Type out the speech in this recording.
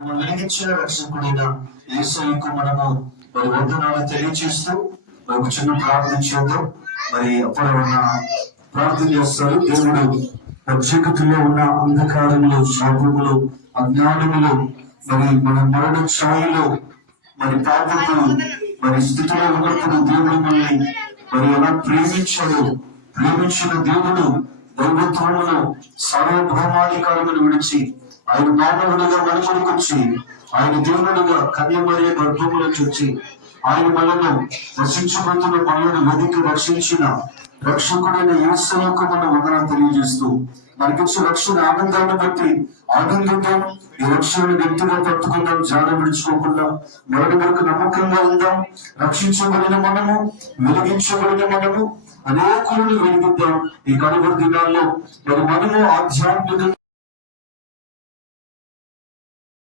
వెలిగించిన రక్షకుడైన యేసయ్యకు మనము మరి వందనాలు తెలియచేస్తూ ఒక చిన్న ప్రార్థన చేద్దాం. మరి అప్పుడు ఉన్న ప్రార్థన చేస్తారు. దేవుడు చీకటిలో ఉన్న అంధకారములు, శాపములు, అజ్ఞానములు, మరి మన మరణ ఛాయలో మరి పాపము మరి స్థితిలో ఉన్నప్పుడు దేవుడు మనల్ని మరి ఎలా ప్రేమించిన దేవుడు దైవత్వమును సార్వభౌమాధికారమును విడిచి ఆయన మానవుడిగా మనసులకు వచ్చి ఆయన దేవుడుగా కన్యమరియే గర్భములో చూచి ఆయన మనను రక్షించబడుతున్న మనల్ని వెతికి రక్షించిన రక్షకుడైన యేసయ్యకు మనం వందనాలు తెలియజేస్తూ మనకిచ్చిన రక్షణ ఆనందాన్ని బట్టి ఆనందిద్దాం. ఈ రక్షణను గట్టిగా పట్టుకుందాం, జాడ విడుచుకోకుండా మరణ వరకు నమ్మకంగా ఉందాం. రక్షించబడిన మనము, వెలిగించబడిన మనము అనేకులను వెలిగిద్దాం. ఈ కనుగొని దినాల్లో మరి మనము ఆధ్యాత్మిక